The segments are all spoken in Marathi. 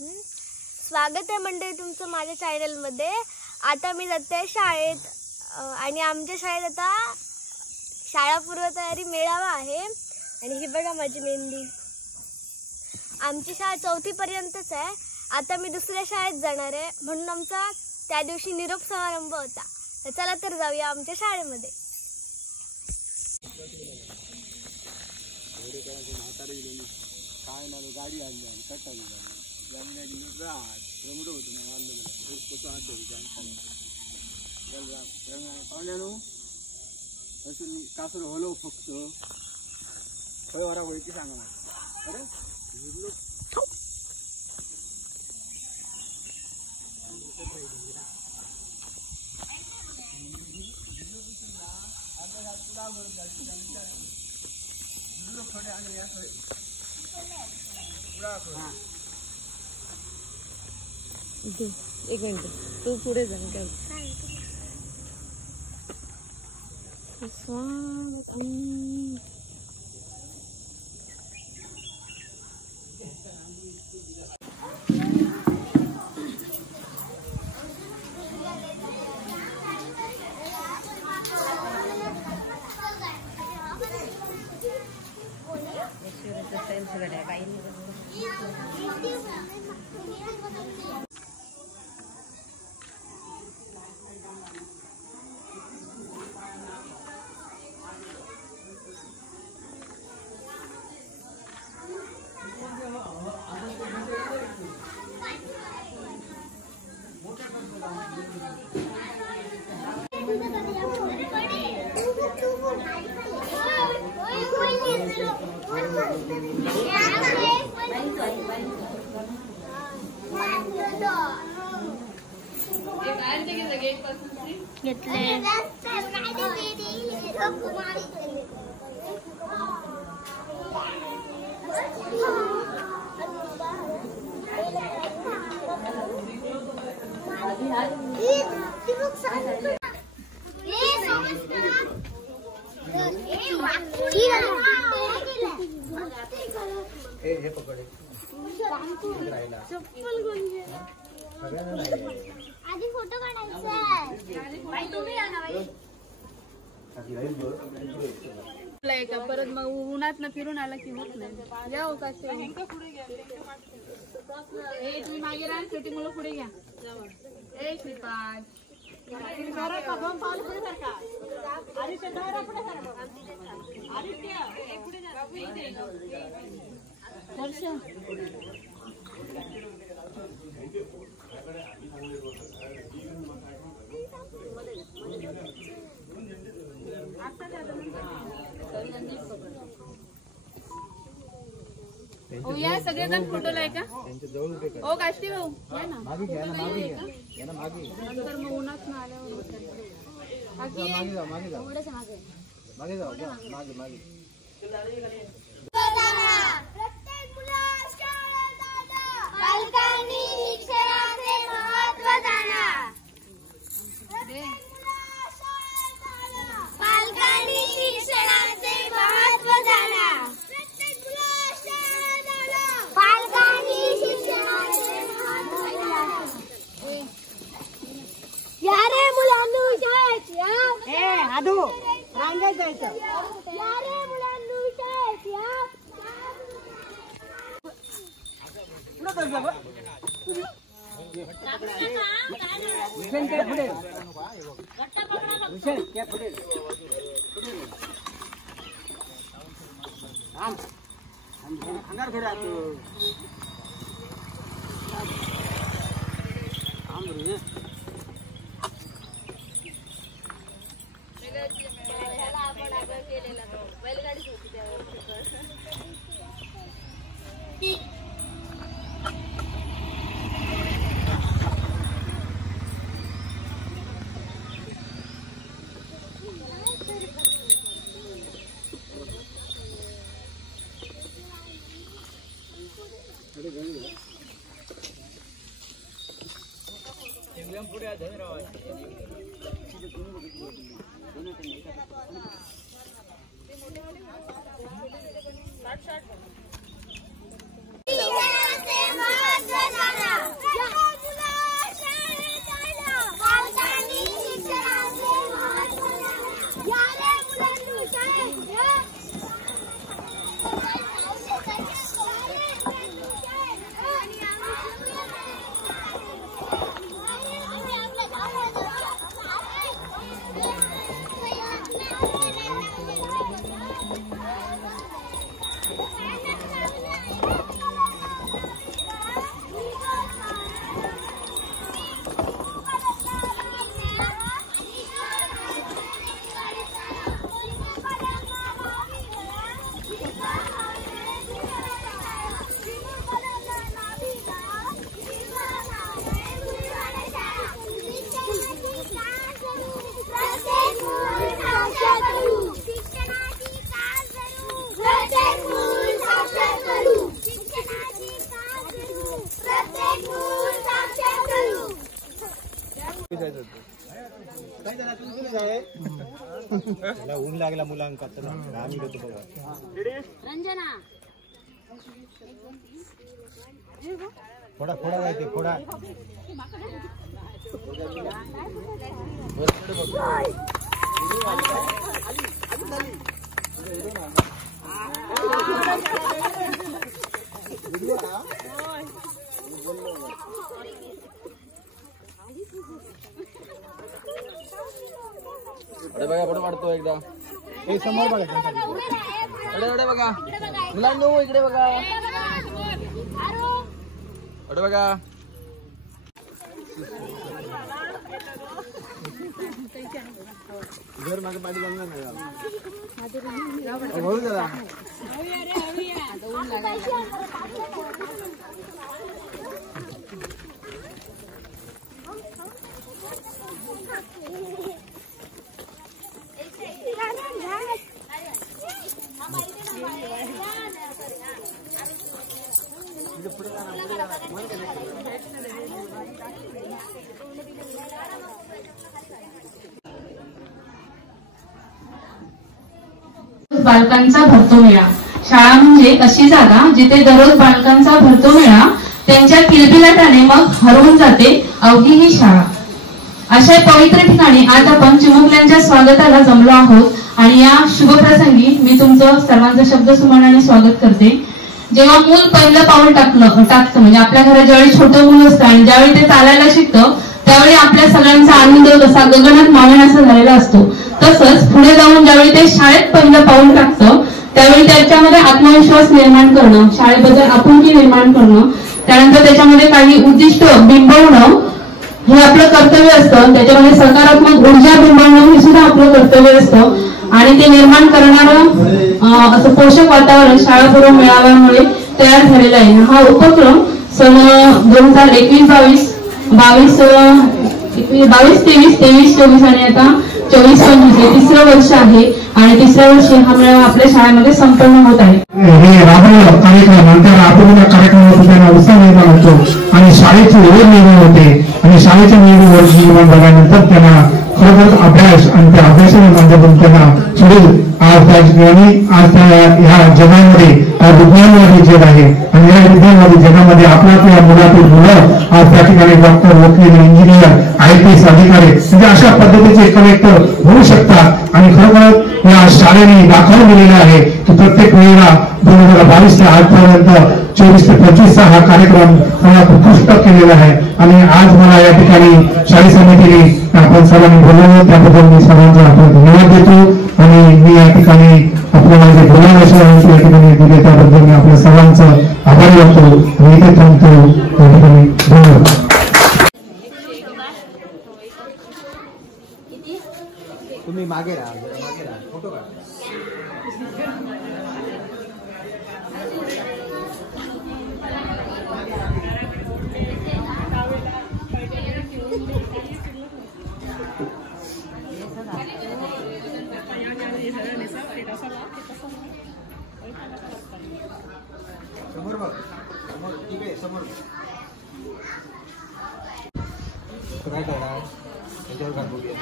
स्वागत आहे मंडळी तुमचं माझ्या चॅनलमध्ये। आता मी जाते शाळेत आणि आमच्या शाळेत आता शाळा पूर्व तयारी मेळावा आहे आणि ही बघा माझी मेहंदी। आमची शाळा 4थी पर्यंतच आहे। आता मी दुसऱ्या शाळेत जाणार आहे म्हणून आमचा त्या दिवशी निरोप समारंभ होता। तर चला तर जाऊया आमच्या शाळेमध्ये। काय ना गाडी आणली आणि कटाली जमिनी गेली रात रमडो होतो ना आणलं कसं हात धरी पाहुण्यानो असं मी कासर हलो फक्त खय वरा वळकी सांगा ना अरे हिरलो एक मिनिट तू पुढे जा काय आधी फोटो काढायचा का परत मग उन्हात न फिरून आला की होत नाही जाऊ का तुम्ही मागे राहा छोटी मुलं पुढे घ्या ए श्रीपाद या सगळेजण फोटोला आहे का ओ काष्टी भाऊ या ना नंतर मग उन्हात ना आल्यावर पालकांनी शिक्षणाचे महत्त्व जाणा। पालकांनी शिक्षणाचे महत्त्व जाणा। पालकांनी शिक्षणाचे महत्त्व जाणा। या रे मुलांनो शाळेत या। ए आदू रांगेत जायचं या रे मुलांनो शाळेत या। बैलगाडी होती त्यावर शिक्षणाचे महत्त्व जाणा। जायचं होतं. ऊन लागला मुलांका तर आम्ही घेतो बघा. फोडा फोडा जायचे फोडा. बघा फोटो काढतो एकदा. हे समोर बघा एवढे बघा मुलांनो इकडे बघा फोटो बघा. घर मागे पाठी लागणार नाही बोलू दादा. बालकांचा भरतो मेळा. शाळा म्हणजे अशी जागा जिथे दररोज बालकांचा भरतो मेळा त्यांच्या किलबिलाटाने मग हरवून जाते अवघी ही शाळा. अशा पवित्र ठिकाणी आज आपण चिमुकल्यांच्या स्वागताला जमलो आहोत आणि या शुभप्रसंगी मी तुमचं सर्वांचं शब्दसुमनाने स्वागत करते. जेव्हा मूल पहिलं पाऊल टाकतं म्हणजे आपल्या घरात ज्यावेळी छोटं मूल असतं आणि ज्यावेळी ते चालायला शिकतं त्यावेळी आपल्या सगळ्यांचा आनंद कसा गगनात मावेनासा झालेला असतो. तसंच पुढे जाऊन ज्यावेळी ते शाळेत पहिलं पाऊल टाकतं त्यावेळी त्याच्यामध्ये आत्मविश्वास निर्माण करणं, शाळेबद्दल आपुलकी निर्माण करणं, त्यानंतर त्याच्यामध्ये काही उद्दिष्ट बिंबवणं हे आपलं कर्तव्य असतं. त्याच्यामध्ये सकारात्मक ऊर्जा बिंबवणं हे सुद्धा आपलं कर्तव्य असतं आणि ते निर्माण करणारं असं पोषक वातावरण शाळापूर्व मेळाव्यामुळे तयार झालेलं आहे. हा उपक्रम सन 2021-22 23-24 आणि आता 24-25 हे तिसरं वर्ष आहे आणि तिसऱ्या वर्षी हा मेळावा आपल्या शाळेमध्ये संपन्न होत आहे. हे राबवलं कार्यक्रम आणि त्या राबवलेल्या कार्यक्रमातून त्यांना उत्साह निर्माण होतो आणि शाळेची ओढ निर्माण होते आणि शाळेच्या निर्माण झाल्यानंतर त्यांना खरोखर अभ्यास आणि त्या अभ्यासाच्या माध्यमातून त्यांना पुढील आज त्या ह्या जगामध्ये विज्ञानवादी जग आहे आणि या विज्ञानवादी जगामध्ये आपल्या मुलातील मुलं आज त्या ठिकाणी डॉक्टर, वकील, इंजिनियर, IPS अधिकारी म्हणजे अशा पद्धतीचे कलेक्टर होऊ शकतात. आणि खरोखर या शाळेने दाखवून दिलेलं आहे की प्रत्येक वेळेला 2022 ते आजपर्यंत 24 ते 25 हा कार्यक्रम मला उत्कृष्ट केलेला आहे. आणि आज मला या ठिकाणी शाळी समितीने आपण सर्वांनी बोलवलं त्याबद्दल मी सर्वांचा आपण धन्यवाद देतो आणि मी या ठिकाणी आपल्याला जे बोलायला या ठिकाणी दिले त्याबद्दल मी आपल्या सर्वांचं आभारी होतो आणि इथे थांबतो. या ठिकाणी धन्यवाद. तुम्ही मागे राहा फोटो काढा. समोर बघ समोर ठीक आहे समोर काय करणार त्याच्यावर काय बघूया.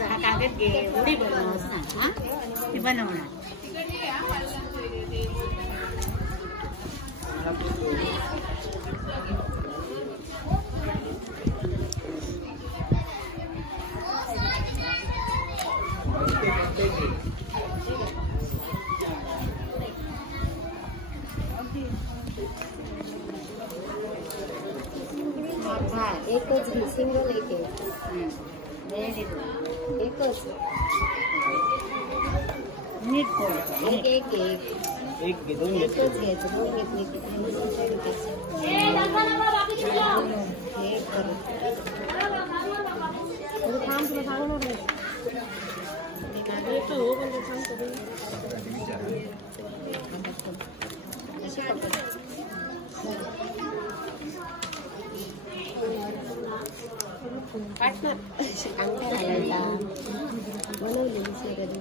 हा कागद घे उडी बनवस ना ते बनवणार. एकच घे सिंगल एक एकच नीट एक एक एक एक दोन एकच घ्यायचं दोन घेतले की थांब तुला सांगणार नाही. अंगठा घालायचा बनवलेली सगळं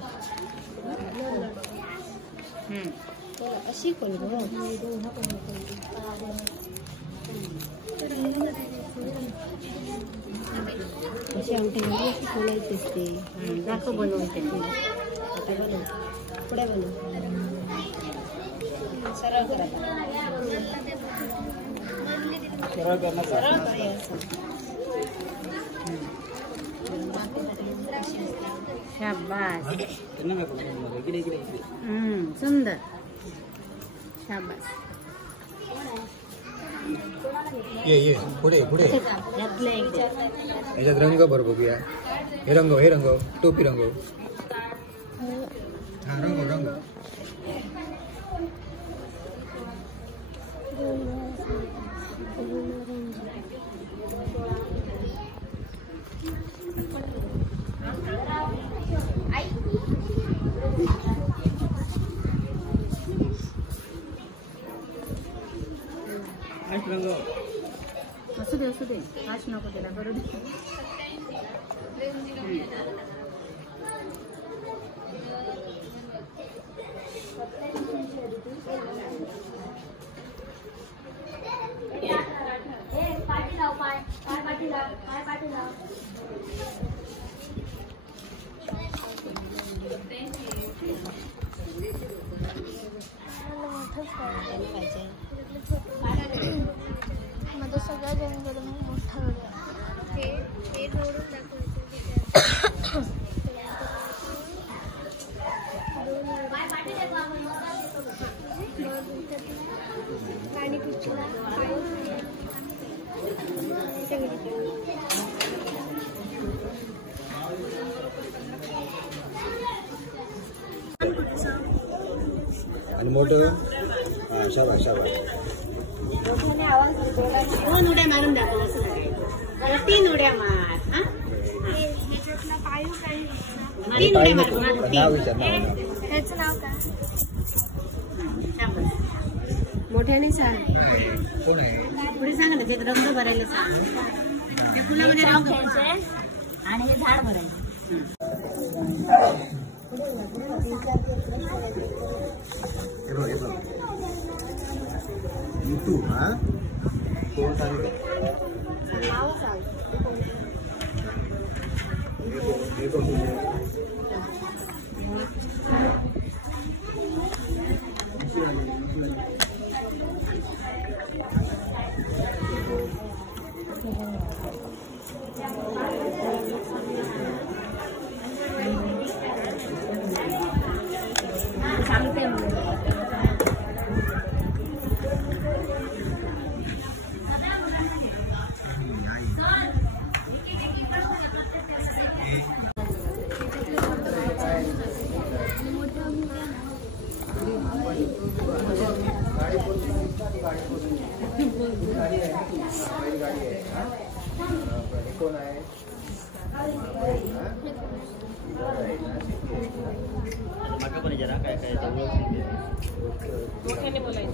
अशी कोण अशी अंगठी घालून खोलायची असते दाखव बनवते आता बनव पुढे बनव सरळ शाबास सुंदर शाबास ये पुढे याच्यात रंग भर बघूया हे रंग टोपी रंग हा रंग असू दे हाच नको त्याला करू दे माझं सगळ्या जणांकडून मोठा हे जोडून पाणी पिचला आणि मोठं शाबास दोन उड्या मारून दाखव असं 3 उड्या मार तीन उड्या मार नाव विचार ह्याचं नाव काय मोठ्याने सांग कोण आहे पुढे सांग ना त्यात रंग भरायला सांग त्या फुलामध्ये रंग घ्यायचे आणि हे झाड भरायचं YouTube हा कोण सांगितलं नाव सांग सांगते कोण आहे जरा काय मोठ्याने बोलायचं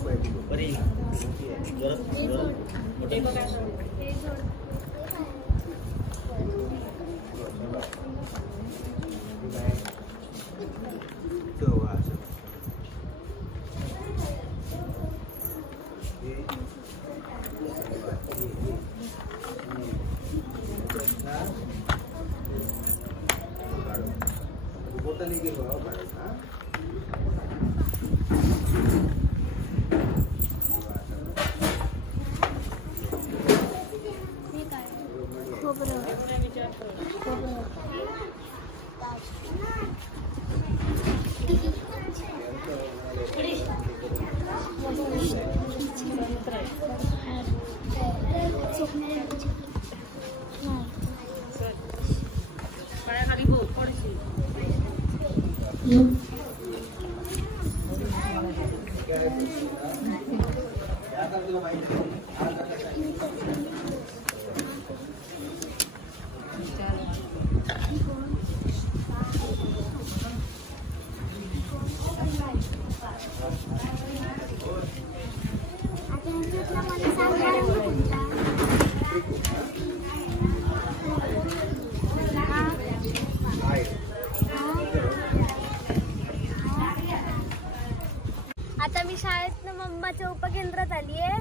आता मी शाळेतनं मम्माच्या उपकेंद्रात आली आहे.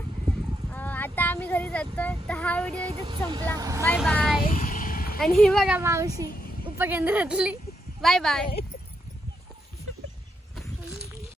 आता आम्ही घरी जातोय. तर हा व्हिडिओ इथेच संपला. Bye bye. आणि ही बघा मावशी उपकेंद्रातली. Bye bye.